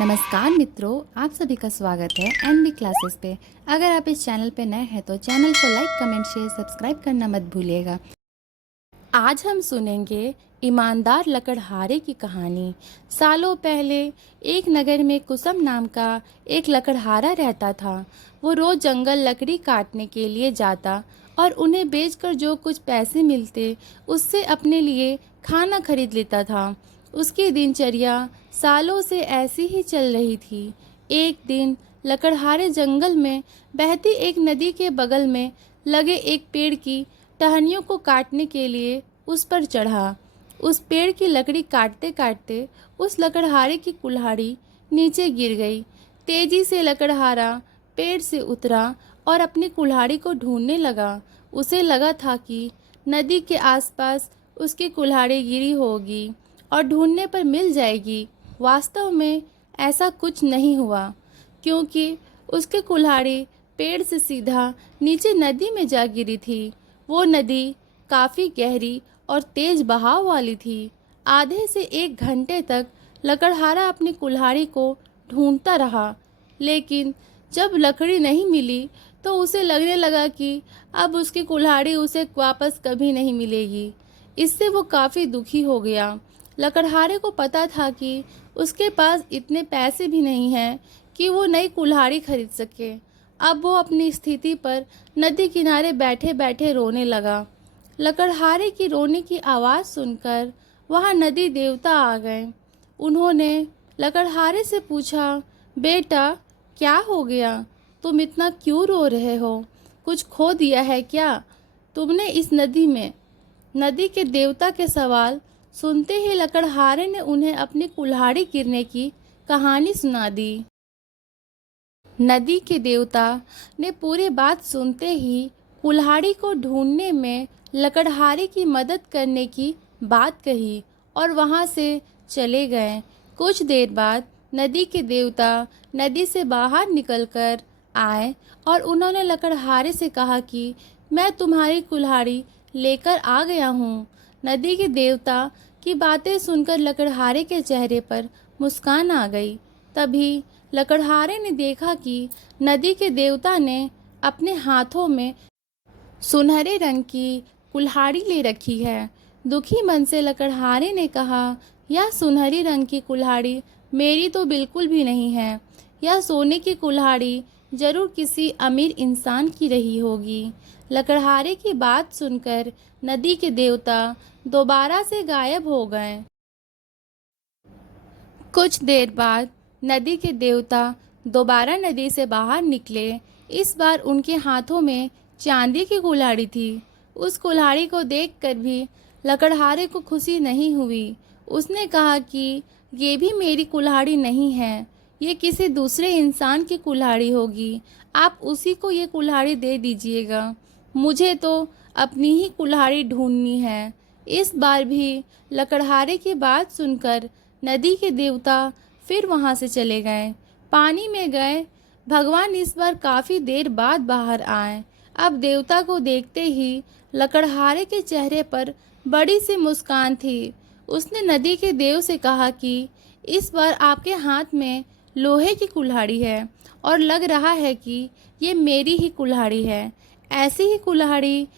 नमस्कार मित्रों, आप सभी का स्वागत है एनबी क्लासेस पे। अगर आप इस चैनल पे नए हैं तो चैनल को लाइक, कमेंट, शेयर, सब्सक्राइब करना मत भूलिएगा। आज हम सुनेंगे ईमानदार लकड़हारे की कहानी। सालों पहले एक नगर में कुसुम नाम का एक लकड़हारा रहता था। वो रोज जंगल लकड़ी काटने के लिए जाता और उन्हें बेचकर जो कुछ पैसे मिलते उससे अपने लिए खाना खरीद लेता था। उसकी दिनचर्या सालों से ऐसी ही चल रही थी। एक दिन लकड़हारे जंगल में बहती एक नदी के बगल में लगे एक पेड़ की टहनियों को काटने के लिए उस पर चढ़ा। उस पेड़ की लकड़ी काटते काटते उस लकड़हारे की कुल्हाड़ी नीचे गिर गई। तेजी से लकड़हारा पेड़ से उतरा और अपनी कुल्हाड़ी को ढूंढने लगा। उसे लगा था कि नदी के आसपास उसकी कुल्हाड़ी गिरी होगी और ढूंढने पर मिल जाएगी। वास्तव में ऐसा कुछ नहीं हुआ, क्योंकि उसकी कुल्हाड़ी पेड़ से सीधा नीचे नदी में जा गिरी थी। वो नदी काफ़ी गहरी और तेज बहाव वाली थी। आधे से 1 घंटे तक लकड़हारा अपनी कुल्हाड़ी को ढूंढता रहा, लेकिन जब लकड़ी नहीं मिली तो उसे लगने लगा कि अब उसकी कुल्हाड़ी उसे वापस कभी नहीं मिलेगी। इससे वो काफ़ी दुखी हो गया। लकड़हारे को पता था कि उसके पास इतने पैसे भी नहीं हैं कि वो नई कुल्हाड़ी खरीद सके। अब वो अपनी स्थिति पर नदी किनारे बैठे बैठे रोने लगा। लकड़हारे की रोने की आवाज़ सुनकर वहाँ नदी देवता आ गए। उन्होंने लकड़हारे से पूछा, बेटा क्या हो गया? तुम इतना क्यों रो रहे हो? कुछ खो दिया है क्या तुमने इस नदी में? नदी के देवता के सवाल सुनते ही लकड़हारे ने उन्हें अपनी कुल्हाड़ी गिरने की कहानी सुना दी। नदी के देवता ने पूरी बात सुनते ही कुल्हाड़ी को ढूंढने में लकड़हारे की मदद करने की बात कही और वहां से चले गए। कुछ देर बाद नदी के देवता नदी से बाहर निकलकर आए और उन्होंने लकड़हारे से कहा कि मैं तुम्हारी कुल्हाड़ी लेकर आ गया हूँ। नदी के देवता की बातें सुनकर लकड़हारे के चेहरे पर मुस्कान आ गई। तभी लकड़हारे ने देखा कि नदी के देवता ने अपने हाथों में सुनहरे रंग की कुल्हाड़ी ले रखी है। दुखी मन से लकड़हारे ने कहा, यह सुनहरी रंग की कुल्हाड़ी मेरी तो बिल्कुल भी नहीं है। यह सोने की कुल्हाड़ी जरूर किसी अमीर इंसान की रही होगी। लकड़हारे की बात सुनकर नदी के देवता दोबारा से गायब हो गए। कुछ देर बाद नदी के देवता दोबारा नदी से बाहर निकले। इस बार उनके हाथों में चांदी की कुल्हाड़ी थी। उस कुल्हाड़ी को देखकर भी लकड़हारे को खुशी नहीं हुई। उसने कहा कि ये भी मेरी कुल्हाड़ी नहीं है, ये किसी दूसरे इंसान की कुल्हाड़ी होगी। आप उसी को ये कुल्हाड़ी दे दीजिएगा। मुझे तो अपनी ही कुल्हाड़ी ढूंढनी है। इस बार भी लकड़हारे की बात सुनकर नदी के देवता फिर वहां से चले गए। पानी में गए भगवान इस बार काफ़ी देर बाद बाहर आए। अब देवता को देखते ही लकड़हारे के चेहरे पर बड़ी सी मुस्कान थी। उसने नदी के देव से कहा कि इस बार आपके हाथ में लोहे की कुल्हाड़ी है और लग रहा है कि ये मेरी ही कुल्हाड़ी है। ऐसी ही कुल्हाड़ी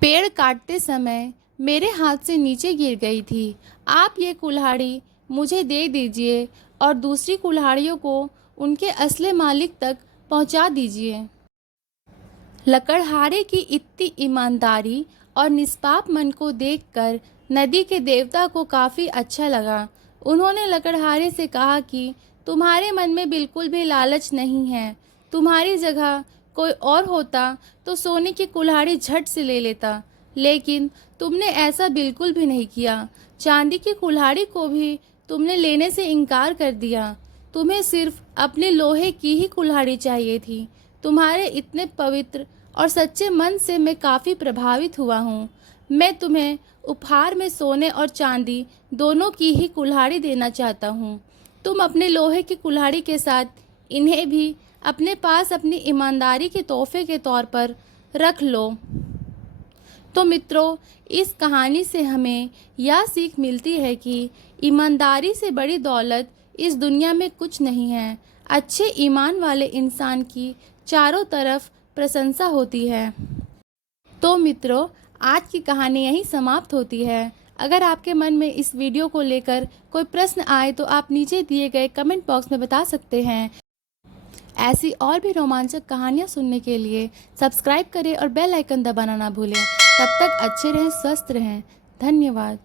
पेड़ काटते समय मेरे हाथ से नीचे गिर गई थी। आप ये कुल्हाड़ी मुझे दे दीजिए और दूसरी कुल्हाड़ियों को उनके असली मालिक तक पहुंचा दीजिए। लकड़हारे की इतनी ईमानदारी और निष्पाप मन को देखकर नदी के देवता को काफ़ी अच्छा लगा। उन्होंने लकड़हारे से कहा कि तुम्हारे मन में बिल्कुल भी लालच नहीं है। तुम्हारी जगह कोई और होता तो सोने की कुल्हाड़ी झट से ले लेता, लेकिन तुमने ऐसा बिल्कुल भी नहीं किया। चांदी की कुल्हाड़ी को भी तुमने लेने से इनकार कर दिया। तुम्हें सिर्फ अपने लोहे की ही कुल्हाड़ी चाहिए थी। तुम्हारे इतने पवित्र और सच्चे मन से मैं काफ़ी प्रभावित हुआ हूँ। मैं तुम्हें उपहार में सोने और चांदी दोनों की ही कुल्हाड़ी देना चाहता हूँ। तुम अपने लोहे की कुल्हाड़ी के साथ इन्हें भी अपने पास अपनी ईमानदारी के तोहफे के तौर पर रख लो। तो मित्रों, इस कहानी से हमें यह सीख मिलती है कि ईमानदारी से बड़ी दौलत इस दुनिया में कुछ नहीं है। अच्छे ईमान वाले इंसान की चारों तरफ प्रशंसा होती है। तो मित्रों, आज की कहानी यहीं समाप्त होती है। अगर आपके मन में इस वीडियो को लेकर कोई प्रश्न आए तो आप नीचे दिए गए कमेंट बॉक्स में बता सकते हैं। ऐसी और भी रोमांचक कहानियाँ सुनने के लिए सब्सक्राइब करें और बेल आइकन दबाना ना भूलें। तब तक अच्छे रहें, स्वस्थ रहें। धन्यवाद।